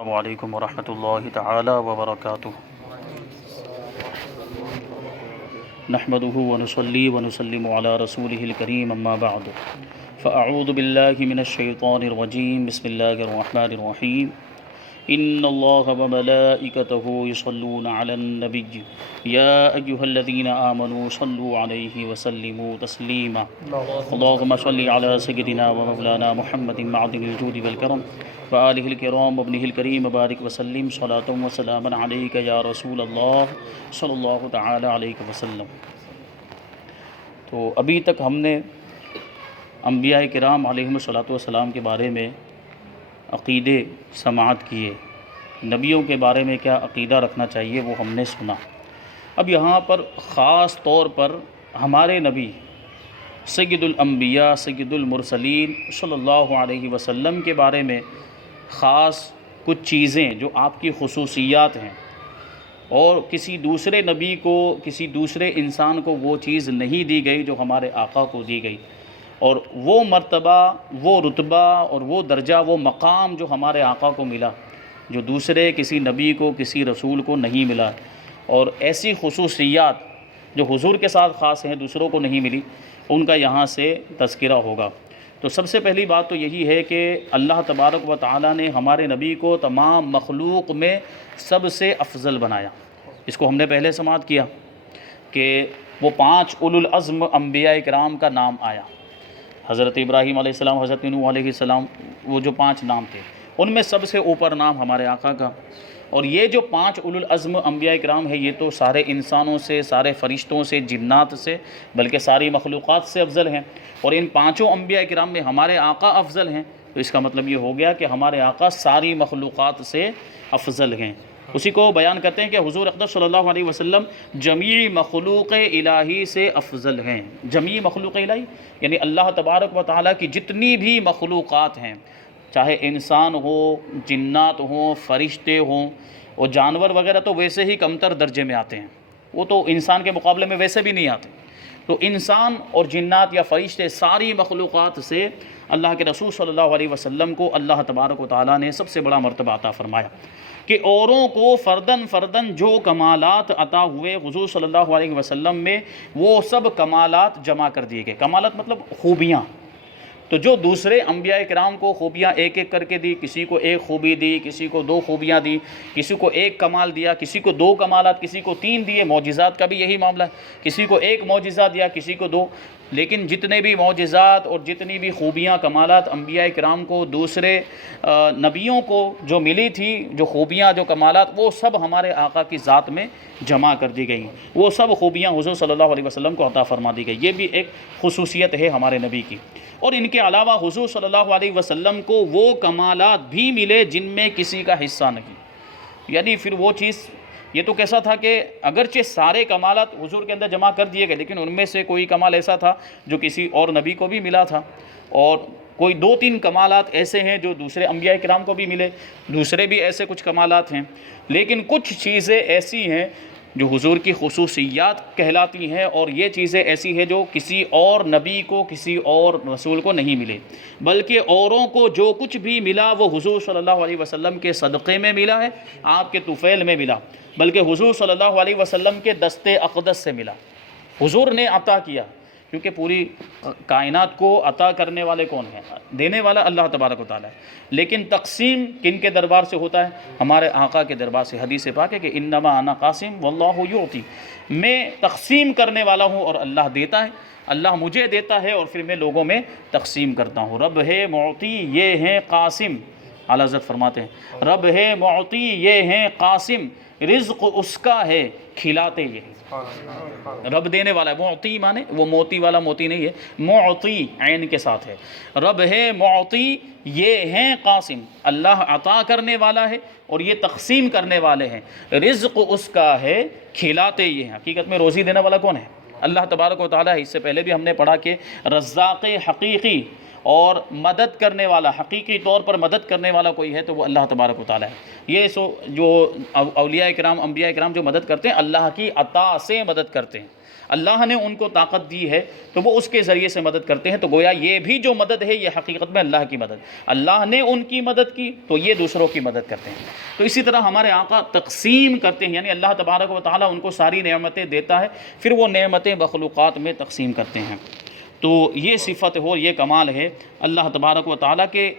السلام علیکم ورحمۃ اللہ تعالی وبرکاتہ۔ نحمده ونصلي ونسلم على رسوله الكريم اما بعد فاعوذ باللہ من الشیطان الرجیم بسم اللہ الرحمن الرحیم ان اللہ وملائکته یصلون علی النبی یا ایہا الذین آمنوا صلوا علیہ وسلموا تسلیما اللہم صل علی سیدنا ومولانا محمد معدن الجود والکرم وآلہ الکرام وابنہ الکریم بارک وسلم صلاۃ وسلاما علیک یا رسول اللہ صلی اللہ تعالی علیہ وسلم۔ تو ابھی تک ہم نے انبیاء کرام علیہم الصلاۃ والسلام کے بارے میں عقیدے سماعت کیے، نبیوں کے بارے میں کیا عقیدہ رکھنا چاہیے وہ ہم نے سنا۔ اب یہاں پر خاص طور پر ہمارے نبی سید الانبیاء سید المرسلین صلی اللہ علیہ وسلم کے بارے میں خاص کچھ چیزیں جو آپ کی خصوصیات ہیں اور کسی دوسرے نبی کو کسی دوسرے انسان کو وہ چیز نہیں دی گئی جو ہمارے آقا کو دی گئی، اور وہ مرتبہ وہ رتبہ اور وہ درجہ وہ مقام جو ہمارے آقا کو ملا جو دوسرے کسی نبی کو کسی رسول کو نہیں ملا، اور ایسی خصوصیات جو حضور کے ساتھ خاص ہیں دوسروں کو نہیں ملی، ان کا یہاں سے تذکرہ ہوگا۔ تو سب سے پہلی بات تو یہی ہے کہ اللہ تبارک و تعالیٰ نے ہمارے نبی کو تمام مخلوق میں سب سے افضل بنایا۔ اس کو ہم نے پہلے سماعت کیا کہ وہ 5 اولو العزم انبیاء کرام کا نام آیا، حضرت ابراہیم علیہ السلام، حضرت نوح علیہ السلام، وہ جو 5 نام تھے ان میں سب سے اوپر نام ہمارے آقا کا۔ اور یہ جو 5 اولو العزم انبیاء کرام ہے یہ تو سارے انسانوں سے، سارے فرشتوں سے، جنات سے، بلکہ ساری مخلوقات سے افضل ہیں، اور ان 5 انبیاء کرام میں ہمارے آقا افضل ہیں، تو اس کا مطلب یہ ہو گیا کہ ہمارے آقا ساری مخلوقات سے افضل ہیں۔ اسی کو بیان کرتے ہیں کہ حضور اقدس صلی اللہ علیہ وسلم جمیع مخلوق الہی سے افضل ہیں۔ جمیع مخلوق الہی یعنی اللہ تبارک و تعالیٰ کی جتنی بھی مخلوقات ہیں، چاہے انسان ہو، جنات ہوں، فرشتے ہوں، اور جانور وغیرہ تو ویسے ہی کمتر درجے میں آتے ہیں، وہ تو انسان کے مقابلے میں ویسے بھی نہیں آتے۔ تو انسان اور جنات یا فرشتے ساری مخلوقات سے اللہ کے رسول صلی اللہ علیہ وسلم کو اللہ تبارک و تعالیٰ نے سب سے بڑا مرتبہ عطا فرمایا کہ اوروں کو فردن فردن جو کمالات عطا ہوئے حضور صلی اللہ علیہ وسلم میں وہ سب کمالات جمع کر دیے گئے۔ کمالات مطلب خوبیاں، تو جو دوسرے انبیاء کرام کو خوبیاں ایک ایک کر کے دی، کسی کو ایک خوبی دی، کسی کو 2 خوبیاں دی، کسی کو 1 کمال دیا، کسی کو 2 کمالات، کسی کو 3 دیے۔ معجزات کا بھی یہی معاملہ ہے، کسی کو 1 معجزہ دیا، کسی کو 2۔ لیکن جتنے بھی معجزات اور جتنی بھی خوبیاں کمالات انبیاء کرام کو دوسرے نبیوں کو جو ملی تھی، جو خوبیاں جو کمالات، وہ سب ہمارے آقا کی ذات میں جمع کر دی گئی، وہ سب خوبیاں حضور صلی اللہ علیہ وسلم کو عطا فرما دی گئی۔ یہ بھی ایک خصوصیت ہے ہمارے نبی کی۔ اور ان کے علاوہ حضور صلی اللہ علیہ وسلم کو وہ کمالات بھی ملے جن میں کسی کا حصہ نہیں، یعنی پھر وہ چیز یہ تو کیسا تھا کہ اگرچہ سارے کمالات حضور کے اندر جمع کر دیے گئے، لیکن ان میں سے کوئی کمال ایسا تھا جو کسی اور نبی کو بھی ملا تھا، اور کوئی 2-3 کمالات ایسے ہیں جو دوسرے انبیاء کرام کو بھی ملے، دوسرے بھی ایسے کچھ کمالات ہیں، لیکن کچھ چیزیں ایسی ہیں جو حضور کی خصوصیات کہلاتی ہیں، اور یہ چیزیں ایسی ہیں جو کسی اور نبی کو کسی اور رسول کو نہیں ملے، بلکہ اوروں کو جو کچھ بھی ملا وہ حضور صلی اللہ علیہ وسلم کے صدقے میں ملا ہے، آپ کے طفیل میں ملا، بلکہ حضور صلی اللہ علیہ وسلم کے دست اقدس سے ملا۔ حضور نے عطا کیا، کیونکہ پوری کائنات کو عطا کرنے والے کون ہیں؟ دینے والا اللہ تبارک و تعالیٰ ہے، لیکن تقسیم کن کے دربار سے ہوتا ہے؟ ہمارے آقا کے دربار سے۔ حدیث پاک ہے کہ انما انا قاسم واللہ یعطی، میں تقسیم کرنے والا ہوں اور اللہ دیتا ہے، اللہ مجھے دیتا ہے اور پھر میں لوگوں میں تقسیم کرتا ہوں۔ رب ہے معطی، یہ ہیں قاسم، اعلیٰ حضرت فرماتے ہیں رب ہے معطی، یہ ہیں قاسم، رزق اس کا ہے، کھلاتے یہ ہیں۔ رب دینے والا ہے، معطی مانے وہ موتی والا موتی نہیں ہے، معطی عین کے ساتھ ہے۔ رب ہے معطی، یہ ہیں قاسم، اللہ عطا کرنے والا ہے اور یہ تقسیم کرنے والے ہیں۔ رزق اس کا ہے، کھلاتے یہ ہیں۔ حقیقت میں روزی دینے والا کون ہے؟ اللہ تبارک و تعالیٰ ہے۔ اس سے پہلے بھی ہم نے پڑھا کہ رزاق حقیقی اور مدد کرنے والا، حقیقی طور پر مدد کرنے والا کوئی ہے تو وہ اللہ تبارک و تعالیٰ ہے۔ یہ جو اولیاء کرام، انبیاء کرام جو مدد کرتے ہیں اللہ کی عطا سے مدد کرتے ہیں، اللہ نے ان کو طاقت دی ہے تو وہ اس کے ذریعے سے مدد کرتے ہیں، تو گویا یہ بھی جو مدد ہے یہ حقیقت میں اللہ کی مدد، اللہ نے ان کی مدد کی تو یہ دوسروں کی مدد کرتے ہیں۔ تو اسی طرح ہمارے آقا تقسیم کرتے ہیں، یعنی اللہ تبارک و تعالیٰ ان کو ساری نعمتیں دیتا ہے، پھر وہ نعمتیں مخلوقات میں تقسیم کرتے ہیں۔ تو یہ صفت ہو، یہ کمال ہے اللہ تبارک و تعالیٰ کے۔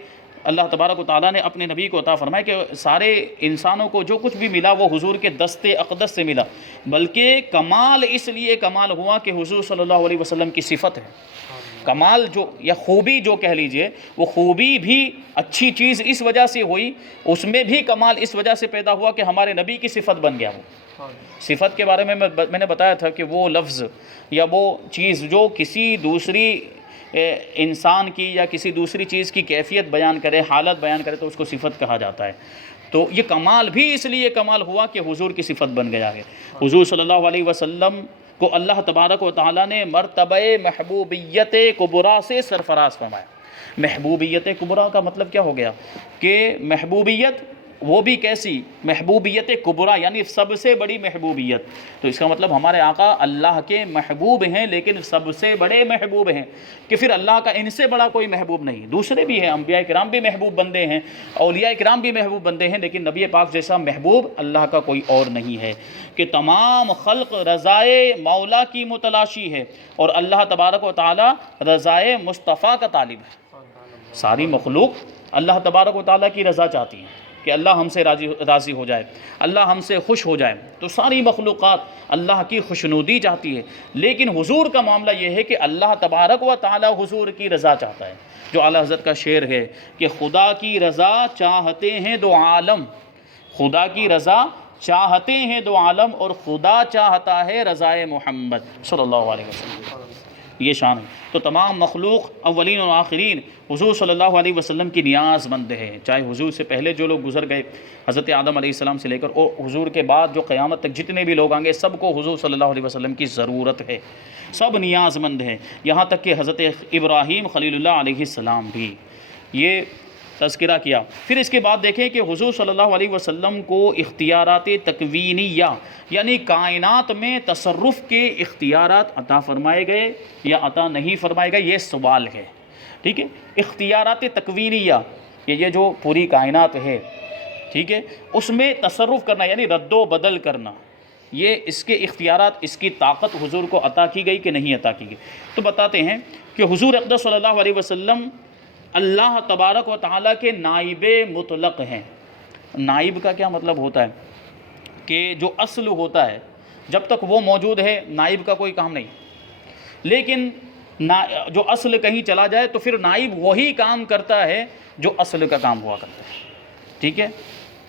اللہ تبارک و تعالیٰ نے اپنے نبی کو عطا فرمایا کہ سارے انسانوں کو جو کچھ بھی ملا وہ حضور کے دست اقدس سے ملا، بلکہ کمال اس لیے کمال ہوا کہ حضور صلی اللہ علیہ وسلم کی صفت ہے۔ کمال جو یا خوبی جو کہہ لیجئے، وہ خوبی بھی اچھی چیز اس وجہ سے ہوئی، اس میں بھی کمال اس وجہ سے پیدا ہوا کہ ہمارے نبی کی صفت بن گیا وہ۔ صفت کے بارے میں میں نے بتایا تھا کہ وہ لفظ یا وہ چیز جو کسی دوسری انسان کی یا کسی دوسری چیز کی کیفیت بیان کرے، حالت بیان کرے تو اس کو صفت کہا جاتا ہے۔ تو یہ کمال بھی اس لیے کمال ہوا کہ حضور کی صفت بن گیا ہے۔ حضور صلی اللہ علیہ وسلم کو اللہ تبارک و تعالیٰ نے مرتبہ محبوبیت کبریٰ سے سرفراز فرمایا۔ محبوبیت کبریٰ کا مطلب کیا ہو گیا کہ محبوبیت وہ بھی کیسی، محبوبیت کبریٰ یعنی سب سے بڑی محبوبیت۔ تو اس کا مطلب ہمارے آقا اللہ کے محبوب ہیں لیکن سب سے بڑے محبوب ہیں، کہ پھر اللہ کا ان سے بڑا کوئی محبوب نہیں۔ دوسرے بھی ہیں، انبیاء کرام بھی محبوب بندے ہیں، اولیاء کرام بھی محبوب بندے ہیں، لیکن نبی پاک جیسا محبوب اللہ کا کوئی اور نہیں ہے، کہ تمام خلق رضائے مولا کی متلاشی ہے اور اللہ تبارک و تعالی رضائے مصطفیٰ کا طالب ہے۔ ساری مخلوق اللہ تبارک و تعالیٰ کی رضا چاہتی ہے کہ اللہ ہم سے راضی ہو جائے، اللہ ہم سے خوش ہو جائے، تو ساری مخلوقات اللہ کی خوشنودی چاہتی ہے۔ لیکن حضور کا معاملہ یہ ہے کہ اللہ تبارک و تعالی حضور کی رضا چاہتا ہے، جو اعلیٰ حضرت کا شعر ہے کہ خدا کی رضا چاہتے ہیں دو عالم، خدا کی رضا چاہتے ہیں دو عالم اور خدا چاہتا ہے رضائے محمد صلی اللہ علیہ وسلم۔ یہ شان ہے۔ تو تمام مخلوق اولین و آخرین حضور صلی اللہ علیہ وسلم کی نیاز مند ہے، چاہے حضور سے پہلے جو لوگ گزر گئے حضرت آدم علیہ السلام سے لے کر اور حضور کے بعد جو قیامت تک جتنے بھی لوگ آئیں گے سب کو حضور صلی اللہ علیہ وسلم کی ضرورت ہے، سب نیاز مند ہیں، یہاں تک کہ حضرت ابراہیم خلیل اللہ علیہ السلام بھی۔ یہ تذکرہ کیا۔ پھر اس کے بعد دیکھیں کہ حضور صلی اللہ علیہ وسلم کو اختیارات تکوینیہ یعنی کائنات میں تصرف کے اختیارات عطا فرمائے گئے یا عطا نہیں فرمائے گئے، یہ سوال ہے، ٹھیک ہے۔ اختیارات تکوینیہ یہ جو پوری کائنات ہے، ٹھیک ہے، اس میں تصرف کرنا یعنی رد و بدل کرنا، یہ اس کے اختیارات، اس کی طاقت حضور کو عطا کی گئی کہ نہیں عطا کی گئی۔ تو بتاتے ہیں کہ حضور اقدس صلی اللہ علیہ وسلم اللہ تبارک و تعالیٰ کے نائب مطلق ہیں۔ نائب کا کیا مطلب ہوتا ہے کہ جو اصل ہوتا ہے جب تک وہ موجود ہے نائب کا کوئی کام نہیں، لیکن جو اصل کہیں چلا جائے تو پھر نائب وہی کام کرتا ہے جو اصل کا کام ہوا کرتا ہے، ٹھیک ہے۔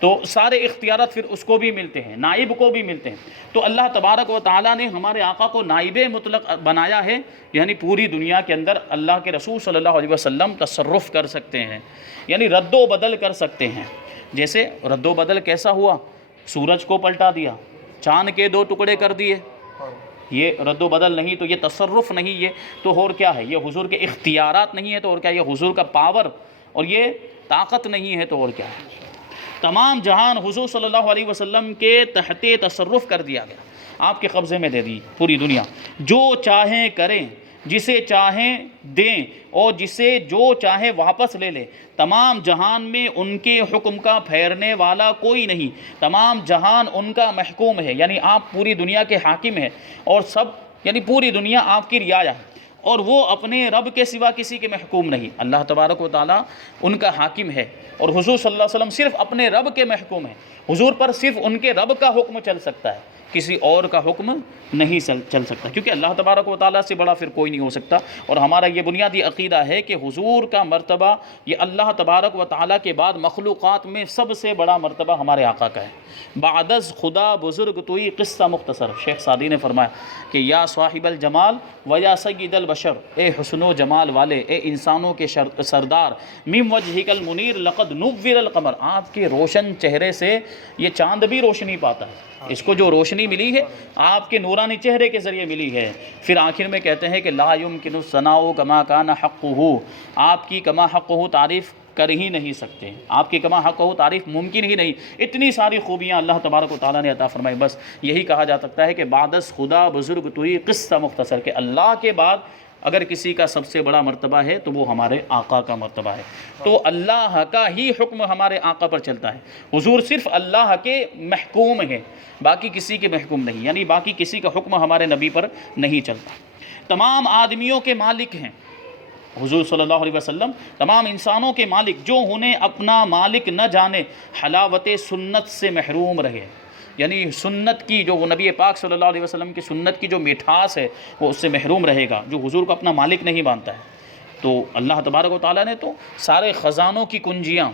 تو سارے اختیارات پھر اس کو بھی ملتے ہیں، نائب کو بھی ملتے ہیں۔ تو اللہ تبارک و تعالیٰ نے ہمارے آقا کو نائب مطلق بنایا ہے، یعنی پوری دنیا کے اندر اللہ کے رسول صلی اللہ علیہ وسلم تصرف کر سکتے ہیں، یعنی رد و بدل کر سکتے ہیں۔ جیسے رد و بدل کیسا ہوا، سورج کو پلٹا دیا، چاند کے 2 ٹکڑے کر دیے، یہ رد و بدل نہیں تو یہ تصرف نہیں، یہ تو اور کیا ہے، یہ حضور کے اختیارات نہیں ہے تو اور کیا، یہ حضور کا پاور اور یہ طاقت نہیں ہے تو اور کیا ہے۔ تمام جہان حضور صلی اللہ علیہ وسلم کے تحت تصرف کر دیا گیا، آپ کے قبضے میں دے دی پوری دنیا، جو چاہیں کریں، جسے چاہیں دیں اور جسے جو چاہیں واپس لے لیں۔ تمام جہان میں ان کے حکم کا پھیرنے والا کوئی نہیں، تمام جہان ان کا محکوم ہے، یعنی آپ پوری دنیا کے حاکم ہیں اور سب یعنی پوری دنیا آپ کی رعایا ہے، اور وہ اپنے رب کے سوا کسی کے محکوم نہیں۔ اللہ تبارک و تعالیٰ ان کا حاکم ہے اور حضور صلی اللہ علیہ وسلم صرف اپنے رب کے محکوم ہیں، حضور پر صرف ان کے رب کا حکم چل سکتا ہے، کسی اور کا حکم نہیں چل سکتا، کیونکہ اللہ تبارک و تعالیٰ سے بڑا پھر کوئی نہیں ہو سکتا۔ اور ہمارا یہ بنیادی عقیدہ ہے کہ حضور کا مرتبہ یہ اللہ تبارک و تعالیٰ کے بعد مخلوقات میں سب سے بڑا مرتبہ ہمارے آقا کا ہے۔ بعد از خدا بزرگ توئی قصہ مختصر، شیخ سعدی نے فرمایا کہ یا صاحب الجمال و یا سید البشر، اے حسن و جمال والے، اے انسانوں کے سردار، من وجہک المنیر لقد نور القمر، آپ کے روشن چہرے سے یہ چاند بھی روشنی پاتا ہے، اس کو جو روشنی ملی ہے آپ کے نورانی چہرے کے ذریعے ملی ہے۔ پھر آخر میں کہتے ہیں کہ لا یمکن الثناء کما کان حقہ، آپ کی کما حقہ تعریف کر ہی نہیں سکتے، آپ کی کما حق ہو تعریف ممکن ہی نہیں، اتنی ساری خوبیاں اللہ تبارک و تعالیٰ نے عطا فرمائی۔ بس یہی کہا جا سکتا ہے کہ بعد از خدا بزرگ توئی قصہ مختصر، کہ اللہ کے بعد اگر کسی کا سب سے بڑا مرتبہ ہے تو وہ ہمارے آقا کا مرتبہ ہے، تو اللہ کا ہی حکم ہمارے آقا پر چلتا ہے۔ حضور صرف اللہ کے محکوم ہیں، باقی کسی کے محکوم نہیں، یعنی باقی کسی کا حکم ہمارے نبی پر نہیں چلتا۔ تمام آدمیوں کے مالک ہیں حضور صلی اللہ علیہ وسلم، تمام انسانوں کے مالک، جو انہیں اپنا مالک نہ جانے حلاوت سنت سے محروم رہے، یعنی سنت کی جو وہ نبی پاک صلی اللہ علیہ وسلم کی سنت کی جو مٹھاس ہے وہ اس سے محروم رہے گا، جو حضور کو اپنا مالک نہیں مانتا ہے۔ تو اللہ تبارک و تعالیٰ نے تو سارے خزانوں کی کنجیاں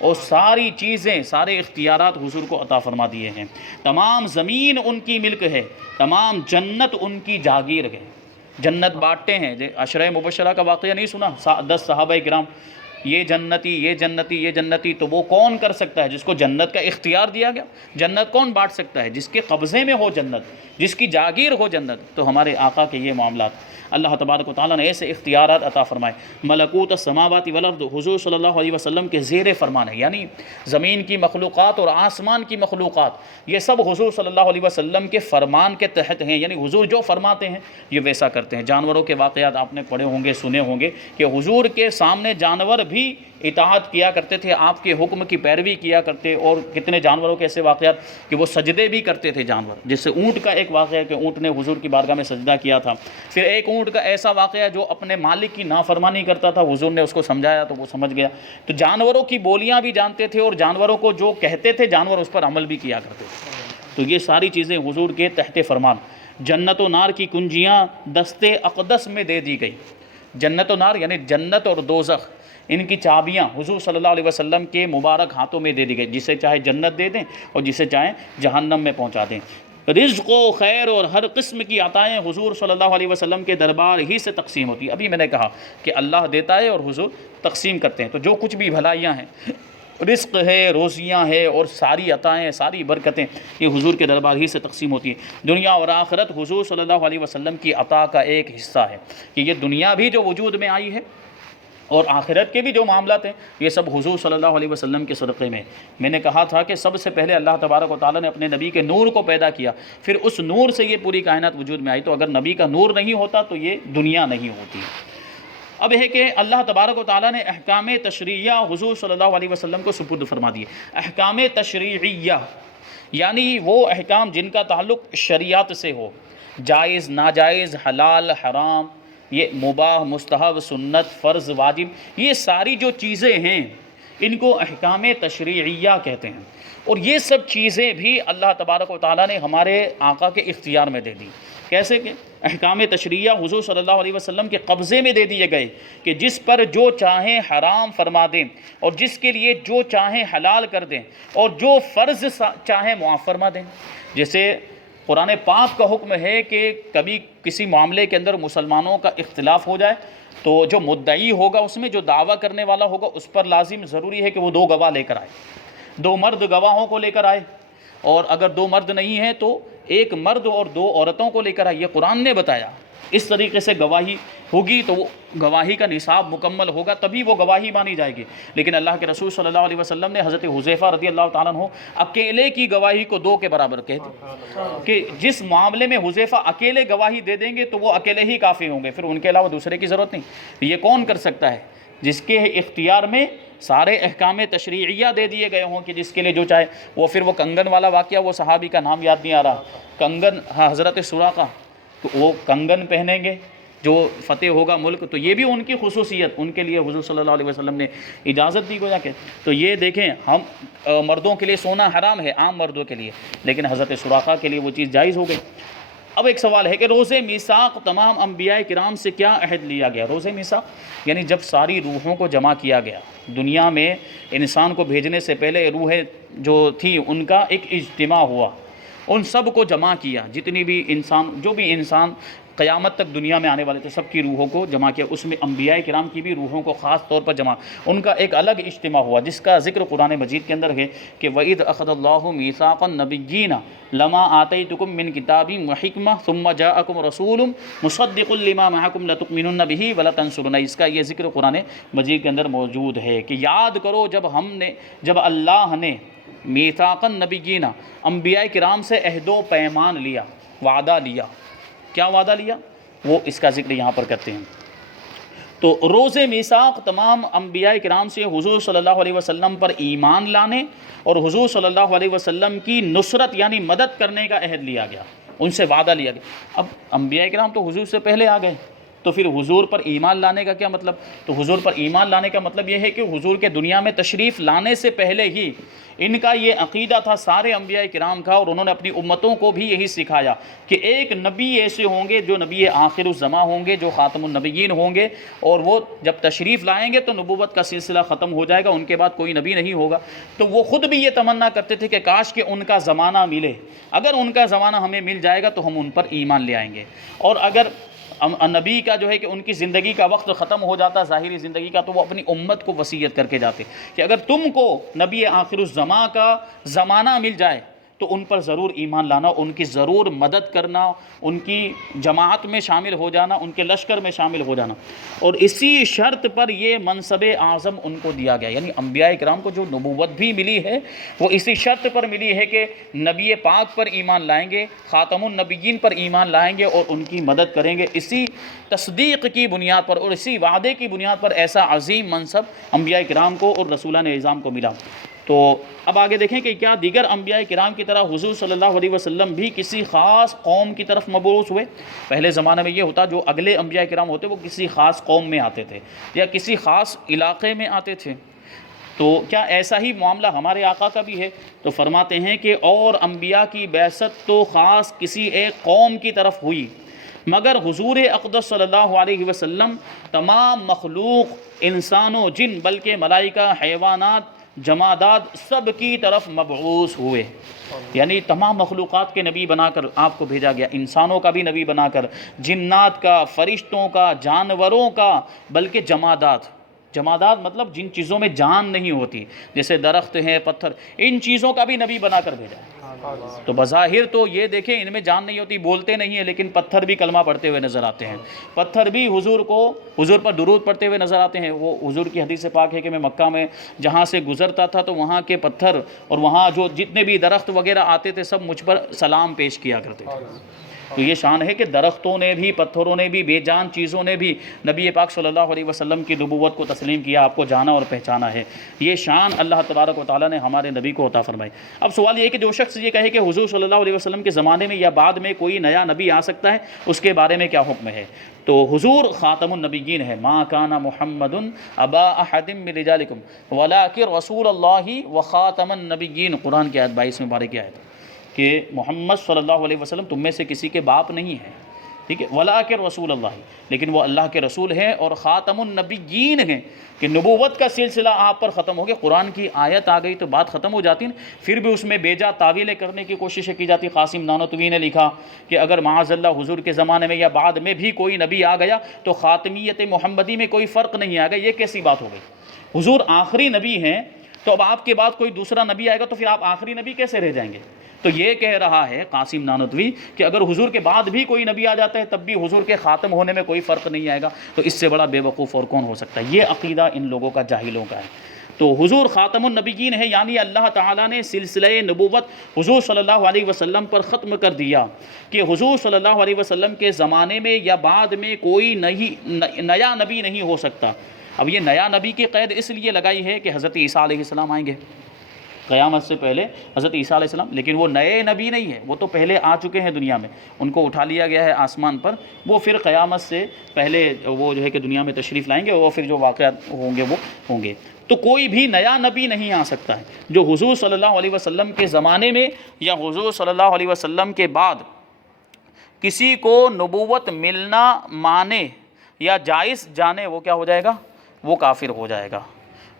اور ساری چیزیں، سارے اختیارات حضور کو عطا فرما دیے ہیں۔ تمام زمین ان کی ملک ہے، تمام جنت ان کی جاگیر ہے۔ جنت بانٹتے ہیں، عشرہ مبشرہ کا واقعہ نہیں سنا؟ 10 صحابہ کرام، یہ جنتی یہ جنتی یہ جنتی، تو وہ کون کر سکتا ہے جس کو جنت کا اختیار دیا گیا؟ جنت کون بانٹ سکتا ہے؟ جس کے قبضے میں ہو جنت، جس کی جاگیر ہو جنت۔ تو ہمارے آقا کے یہ معاملات اللہ تبارک و تعالیٰ نے ایسے اختیارات عطا فرمائے۔ ملکوت السماوات والارض حضور صلی اللہ علیہ وسلم کے زیر فرمان ہے، یعنی زمین کی مخلوقات اور آسمان کی مخلوقات یہ سب حضور صلی اللہ علیہ وسلم کے فرمان کے تحت ہیں، یعنی حضور جو فرماتے ہیں یہ ویسا کرتے ہیں۔ جانوروں کے واقعات آپ نے پڑھے ہوں گے، سنے ہوں گے کہ حضور کے سامنے جانور بھی اطاعت کیا کرتے تھے، آپ کے حکم کی پیروی کیا کرتے، اور کتنے جانوروں کے ایسے واقعات کہ وہ سجدے بھی کرتے تھے جانور، جس سے اونٹ کا ایک واقعہ ہے کہ اونٹ نے حضور کی بارگاہ میں سجدہ کیا تھا۔ پھر ایک اونٹ کا ایسا واقعہ جو اپنے مالک کی نافرمانی کرتا تھا، حضور نے اس کو سمجھایا تو وہ سمجھ گیا۔ تو جانوروں کی بولیاں بھی جانتے تھے، اور جانوروں کو جو کہتے تھے جانور اس پر عمل بھی کیا کرتے تھے۔ تو یہ ساری چیزیں حضور کے تحت فرمان۔ جنت و نار کی کنجیاں دست اقدس میں دے دی گئی۔ جنت و نار یعنی جنت اور دوزخ، ان کی چابیاں حضور صلی اللہ علیہ وسلم کے مبارک ہاتھوں میں دے دی گئی، جسے چاہے جنت دے دیں اور جسے چاہیں جہنم میں پہنچا دیں۔ رزق و خیر اور ہر قسم کی عطائیں حضور صلی اللہ علیہ وسلم کے دربار ہی سے تقسیم ہوتی ہے۔ ابھی میں نے کہا کہ اللہ دیتا ہے اور حضور تقسیم کرتے ہیں، تو جو کچھ بھی بھلائیاں ہیں، رزق ہے، روزیاں ہے، اور ساری عطائیں، ساری برکتیں یہ حضور کے دربار ہی سے تقسیم ہوتی ہیں۔ دنیا اور آخرت حضور صلی اللہ علیہ وسلم کی عطا کا ایک حصہ ہے، کہ یہ دنیا بھی جو وجود میں آئی ہے اور آخرت کے بھی جو معاملات ہیں یہ سب حضور صلی اللہ علیہ وسلم کے صدقے میں۔ میں نے کہا تھا کہ سب سے پہلے اللہ تبارک و تعالیٰ نے اپنے نبی کے نور کو پیدا کیا، پھر اس نور سے یہ پوری کائنات وجود میں آئی، تو اگر نبی کا نور نہیں ہوتا تو یہ دنیا نہیں ہوتی۔ اب ہے کہ اللہ تبارک و تعالیٰ نے احکام تشریعیہ حضور صلی اللہ علیہ وسلم کو سپرد فرما دیے۔ احکام تشریعیہ یعنی وہ احکام جن کا تعلق شریعت سے ہو، جائز ناجائز، حلال حرام، یہ مباح مستحب سنت فرض واجب، یہ ساری جو چیزیں ہیں ان کو احکام تشریعیہ کہتے ہیں۔ اور یہ سب چیزیں بھی اللہ تبارک و تعالیٰ نے ہمارے آقا کے اختیار میں دے دی۔ کیسے کہ احکام تشریعیہ حضور صلی اللہ علیہ وسلم کے قبضے میں دے دیے گئے، کہ جس پر جو چاہیں حرام فرما دیں، اور جس کے لیے جو چاہیں حلال کر دیں، اور جو فرض چاہیں معاف فرما دیں۔ جیسے قرآن پاک کا حکم ہے کہ کبھی کسی معاملے کے اندر مسلمانوں کا اختلاف ہو جائے تو جو مدعی ہوگا، اس میں جو دعویٰ کرنے والا ہوگا، اس پر لازم ضروری ہے کہ وہ 2 گواہ لے کر آئے، 2 مرد گواہوں کو لے کر آئے، اور اگر 2 مرد نہیں ہیں تو 1 مرد اور 2 عورتوں کو لے کر آئے۔ یہ قرآن نے بتایا، اس طریقے سے گواہی ہوگی تو وہ گواہی کا نصاب مکمل ہوگا، تبھی وہ گواہی مانی جائے گی۔ لیکن اللہ کے رسول صلی اللہ علیہ وسلم نے حضرت حذیفہ رضی اللہ تعالیٰ عنہ اکیلے کی گواہی کو 2 کے برابر کہہ دی، کہ جس معاملے میں حذیفہ اکیلے گواہی دے دیں گے تو وہ اکیلے ہی کافی ہوں گے، پھر ان کے علاوہ دوسرے کی ضرورت نہیں۔ یہ کون کر سکتا ہے؟ جس کے اختیار میں سارے احکام تشریعیہ دے دیے گئے ہوں، کہ جس کے لیے جو چاہے وہ۔ پھر وہ کنگن والا واقعہ، وہ صحابی کا نام یاد نہیں آ رہا، کنگن، حضرت سراقہ، تو وہ کنگن پہنیں گے جو فتح ہوگا ملک، تو یہ بھی ان کی خصوصیت، ان کے لیے حضور صلی اللہ علیہ وسلم نے اجازت دی گویا کہ۔ تو یہ دیکھیں، ہم مردوں کے لیے سونا حرام ہے، عام مردوں کے لیے، لیکن حضرت سراقہ کے لیے وہ چیز جائز ہو گئی۔ اب ایک سوال ہے کہ روز میثاق تمام انبیاء کرام سے کیا عہد لیا گیا؟ روز میثاق یعنی جب ساری روحوں کو جمع کیا گیا، دنیا میں انسان کو بھیجنے سے پہلے روحیں جو تھیں ان کا ایک اجتماع ہوا، ان سب کو جمع کیا، جتنی بھی انسان، جو بھی انسان قیامت تک دنیا میں آنے والے تھے، سب کی روحوں کو جمع کیا، اس میں انبیاء کرام کی بھی روحوں کو خاص طور پر جمع، ان کا ایک الگ اجتماع ہوا جس کا ذکر قرآن مجید کے اندر ہے کہ وَإِذْ أَخَذَ اللَّهُ مِيثَاقَ النَّبِيِّينَ لَمَا آتَيْتُكُم مِّن كِتَابٍ وَحِكْمَةٍ ثُمَّ جَاءَكُمْ رَسُولٌ مُصَدِّقٌ لِّمَا مَعَكُمْ لَتُؤْمِنُنَّ بِهِ وَلَتَنصُرُنَّهُ، اس کا یہ ذکر قرآن مجید کے اندر موجود ہے کہ یاد کرو جب اللہ نے میثاق النبیین انبیاء کرام سے عہد و پیمان لیا، وعدہ لیا، کیا وعدہ لیا وہ اس کا ذکر یہاں پر کرتے ہیں۔ تو روز میثاق تمام انبیاء کرام سے حضور صلی اللہ علیہ وسلم پر ایمان لانے اور حضور صلی اللہ علیہ وسلم کی نصرت یعنی مدد کرنے کا عہد لیا گیا، ان سے وعدہ لیا گیا۔ اب انبیاء کرام تو حضور سے پہلے آ گئے، تو پھر حضور پر ایمان لانے کا کیا مطلب؟ تو حضور پر ایمان لانے کا مطلب یہ ہے کہ حضور کے دنیا میں تشریف لانے سے پہلے ہی ان کا یہ عقیدہ تھا سارے انبیاء کرام کا، اور انہوں نے اپنی امتوں کو بھی یہی سکھایا کہ ایک نبی ایسے ہوں گے جو نبی آخر الزماں ہوں گے، جو خاتم النبیین ہوں گے، اور وہ جب تشریف لائیں گے تو نبوت کا سلسلہ ختم ہو جائے گا، ان کے بعد کوئی نبی نہیں ہوگا۔ تو وہ خود بھی یہ تمنا کرتے تھے کہ کاش کہ ان کا زمانہ ملے، اگر ان کا زمانہ ہمیں مل جائے گا تو ہم ان پر ایمان لے آئیں گے، اور اگر نبی کا جو ہے کہ ان کی زندگی کا وقت ختم ہو جاتا ظاہری زندگی کا، تو وہ اپنی امت کو وصیت کر کے جاتے کہ اگر تم کو نبی آخر الزماں کا زمانہ مل جائے تو ان پر ضرور ایمان لانا، ان کی ضرور مدد کرنا، ان کی جماعت میں شامل ہو جانا، ان کے لشکر میں شامل ہو جانا، اور اسی شرط پر یہ منصب اعظم ان کو دیا گیا۔ یعنی انبیاء کرام کو جو نبوت بھی ملی ہے وہ اسی شرط پر ملی ہے کہ نبی پاک پر ایمان لائیں گے، خاتم النبیین پر ایمان لائیں گے اور ان کی مدد کریں گے۔ اسی تصدیق کی بنیاد پر اور اسی وعدے کی بنیاد پر ایسا عظیم منصب انبیاء کرام کو اور رسولان اعظام کو ملا۔ تو اب آگے دیکھیں کہ کیا دیگر انبیاء کرام کی طرح حضور صلی اللہ علیہ وسلم بھی کسی خاص قوم کی طرف مبعوث ہوئے؟ پہلے زمانے میں یہ ہوتا جو اگلے انبیاء کرام ہوتے وہ کسی خاص قوم میں آتے تھے یا کسی خاص علاقے میں آتے تھے، تو کیا ایسا ہی معاملہ ہمارے آقا کا بھی ہے؟ تو فرماتے ہیں کہ اور انبیاء کی بعثت تو خاص کسی ایک قوم کی طرف ہوئی، مگر حضور اقدس صلی اللہ علیہ وسلم تمام مخلوق، انسان و جن، بلکہ ملائکہ، حیوانات، جمادات، سب کی طرف مبعوث ہوئے۔ یعنی تمام مخلوقات کے نبی بنا کر آپ کو بھیجا گیا، انسانوں کا بھی نبی بنا کر، جنات کا، فرشتوں کا، جانوروں کا، بلکہ جمادات مطلب جن چیزوں میں جان نہیں ہوتی، جیسے درخت ہیں، پتھر، ان چیزوں کا بھی نبی بنا کر بھیجا ہے۔ تو بظاہر تو یہ دیکھیں ان میں جان نہیں ہوتی، بولتے نہیں ہیں، لیکن پتھر بھی کلمہ پڑھتے ہوئے نظر آتے ہیں، پتھر بھی حضور پر درود پڑھتے ہوئے نظر آتے ہیں۔ وہ حضور کی حدیث پاک ہے کہ میں مکہ میں جہاں سے گزرتا تھا تو وہاں کے پتھر اور وہاں جو جتنے بھی درخت وغیرہ آتے تھے سب مجھ پر سلام پیش کیا کرتے تھے۔ تو یہ شان ہے کہ درختوں نے بھی، پتھروں نے بھی، بے جان چیزوں نے بھی نبی پاک صلی اللہ علیہ وسلم کی نبوت کو تسلیم کیا، آپ کو جانا اور پہچانا ہے۔ یہ شان اللہ تبارک و تعالیٰ نے ہمارے نبی کو عطا فرمائی۔ اب سوال یہ ہے کہ جو شخص یہ کہے کہ حضور صلی اللہ علیہ وسلم کے زمانے میں یا بعد میں کوئی نیا نبی آ سکتا ہے، اس کے بارے میں کیا حکم ہے؟ تو حضور خاتم النبیین ہے، ما کان محمد ابا احد من رجالکم ولکن رسول اللہ وخاتم النبیین، قرآن کی آیت 22 مبارک کی آیت کہ محمد صلی اللہ علیہ وسلم تم میں سے کسی کے باپ نہیں ہے، ٹھیک ہے، ولاکن رسول اللہ، لیکن وہ اللہ کے رسول ہیں اور خاتم النبیین ہیں، کہ نبوت کا سلسلہ آپ پر ختم ہو گیا۔ قرآن کی آیت آ گئی تو بات ختم ہو جاتی ہے، پھر بھی اس میں بیجا تعویلیں کرنے کی کوششیں کی جاتی۔ قاسم نانوتوی نے لکھا کہ اگر معاذ اللہ حضور کے زمانے میں یا بعد میں بھی کوئی نبی آ گیا تو خاتمیت محمدی میں کوئی فرق نہیں آ گیا۔ یہ کیسی بات ہو گئی؟ حضور آخری نبی ہیں، تو اب آپ کے بعد کوئی دوسرا نبی آئے گا تو پھر آپ آخری نبی کیسے رہ جائیں گے؟ تو یہ کہہ رہا ہے قاسم نانوتوی کہ اگر حضور کے بعد بھی کوئی نبی آ جاتا ہے تب بھی حضور کے خاتم ہونے میں کوئی فرق نہیں آئے گا، تو اس سے بڑا بے وقوف اور کون ہو سکتا ہے؟ یہ عقیدہ ان لوگوں کا، جاہلوں کا ہے۔ تو حضور خاتم النبیین ہے، یعنی اللہ تعالیٰ نے سلسلہ نبوت حضور صلی اللہ علیہ وسلم پر ختم کر دیا کہ حضور صلی اللہ علیہ وسلم کے زمانے میں یا بعد میں کوئی نیا نبی نہیں ہو سکتا۔ اب یہ نیا نبی کی قید اس لیے لگائی ہے کہ حضرت عیسیٰ علیہ السلام آئیں گے قیامت سے پہلے، حضرت عیسیٰ علیہ السلام، لیکن وہ نئے نبی نہیں ہیں، وہ تو پہلے آ چکے ہیں دنیا میں، ان کو اٹھا لیا گیا ہے آسمان پر، وہ پھر قیامت سے پہلے وہ جو ہے کہ دنیا میں تشریف لائیں گے، وہ پھر جو واقعات ہوں گے وہ ہوں گے۔ تو کوئی بھی نیا نبی نہیں آ سکتا ہے جو حضور صلی اللہ علیہ وسلم کے زمانے میں یا حضور صلی اللہ علیہ وسلم کے بعد کسی کو نبوت ملنا مانے یا جائز جانے، وہ کیا ہو جائے گا؟ وہ کافر ہو جائے گا۔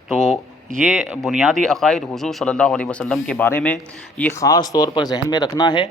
تو یہ بنیادی عقائد حضور صلی اللہ علیہ وسلم کے بارے میں یہ خاص طور پر ذہن میں رکھنا ہے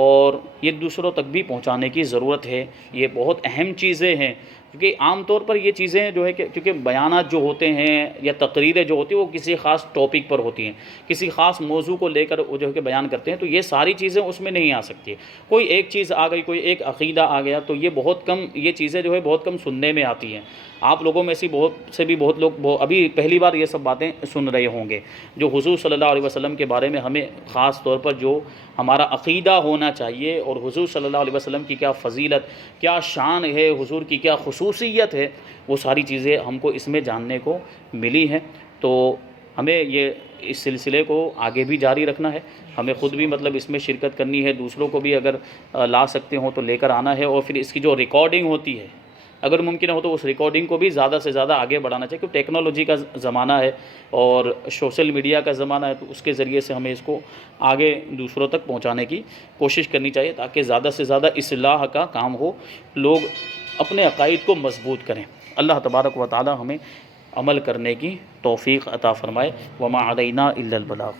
اور یہ دوسروں تک بھی پہنچانے کی ضرورت ہے۔ یہ بہت اہم چیزیں ہیں، کیونکہ عام طور پر یہ چیزیں جو ہے کہ کیونکہ بیانات جو ہوتے ہیں یا تقریریں جو ہوتی ہیں وہ کسی خاص ٹاپک پر ہوتی ہیں، کسی خاص موضوع کو لے کر وہ جو ہے کہ بیان کرتے ہیں، تو یہ ساری چیزیں اس میں نہیں آ سکتی۔ کوئی ایک چیز آ گئی، کوئی ایک عقیدہ آ گیا، تو یہ بہت کم، یہ چیزیں جو ہے بہت کم سننے میں آتی ہیں۔ آپ لوگوں میں سے بہت لوگ ابھی پہلی بار یہ سب باتیں سن رہے ہوں گے، جو حضور صلی اللہ علیہ وسلم کے بارے میں ہمیں خاص طور پر جو ہمارا عقیدہ ہونا چاہیے، اور حضور صلی اللہ علیہ وسلم کی کیا فضیلت، کیا شان ہے، حضور کی کیا خصوصیت ہے، وہ ساری چیزیں ہم کو اس میں جاننے کو ملی ہیں۔ تو ہمیں یہ اس سلسلے کو آگے بھی جاری رکھنا ہے، ہمیں خود بھی مطلب اس میں شرکت کرنی ہے، دوسروں کو بھی اگر لا سکتے ہوں تو لے کر آنا ہے، اور پھر اس کی جو ریکارڈنگ ہوتی ہے اگر ممکن ہو تو اس ریکارڈنگ کو بھی زیادہ سے زیادہ آگے بڑھانا چاہیے، کیونکہ ٹیکنالوجی کا زمانہ ہے اور سوشل میڈیا کا زمانہ ہے، تو اس کے ذریعے سے ہمیں اس کو آگے دوسروں تک پہنچانے کی کوشش کرنی چاہیے، تاکہ زیادہ سے زیادہ اصلاح کا کام ہو، لوگ اپنے عقائد کو مضبوط کریں۔ اللہ تبارک و تعالی ہمیں عمل کرنے کی توفیق عطا فرمائے۔ وما علینا الا البلاغ۔